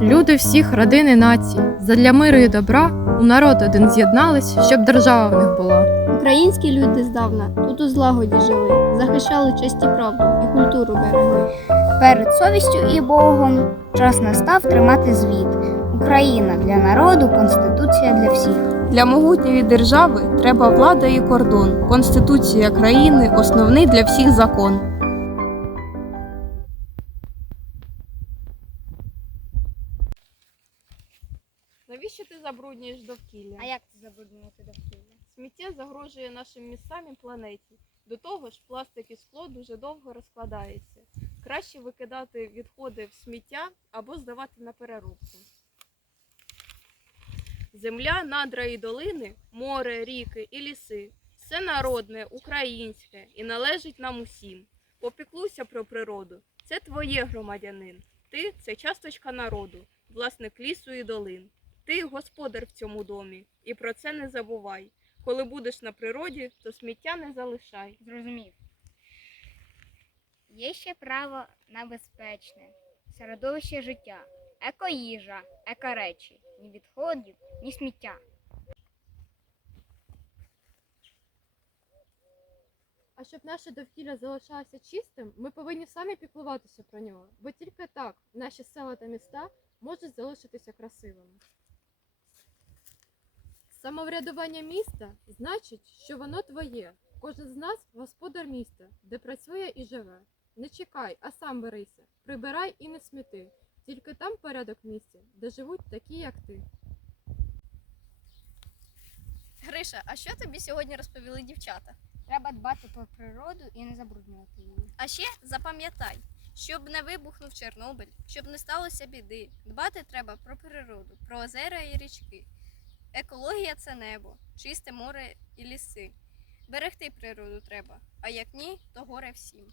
люди всіх родин і націй, задля миру і добра у народ один з'єднались, щоб держава в них була. Українські люди здавна тут у злагоді жили, захищали честь і правду і культуру берегли. Перед совістю і Богом час настав тримати звіт. Україна для народу, конституція для всіх. Для могутньої держави треба влада і кордон. Конституція країни основний для всіх закон. Навіщо ти забруднюєш довкілля? А як це забруднювати довкілля? Сміття загрожує нашим містам і планеті. До того ж, пластик і скло дуже довго розкладається. Краще викидати відходи в сміття або здавати на переробку. Земля, надра і долини, море, ріки і ліси все народне, українське і належить нам усім. Попіклуйся про природу. Це твоє громадянин. Ти це часточка народу, власник лісу і долин. Ти господар в цьому домі, і про це не забувай. Коли будеш на природі, то сміття не залишай. Зрозумів. Є ще право на безпечне середовище життя, екоїжа, екоречі, ні відходів, ні сміття. А щоб наше довкілля залишалося чистим, ми повинні самі піклуватися про нього, бо тільки так наші села та міста можуть залишитися красивими. Самоврядування міста значить, що воно твоє. Кожен з нас господар міста, де працює і живе. Не чекай, а сам берися, прибирай і не сміти. Тільки там порядок в місті, де живуть такі, як ти. Гриша, а що тобі сьогодні розповіли дівчата? Треба дбати про природу і не забруднювати її. А ще запам'ятай, щоб не вибухнув Чорнобиль, щоб не сталося біди. Дбати треба про природу, про озера і річки. Екологія це небо, чисте море і ліси. Берегти природу треба, а як ні, то горе всім.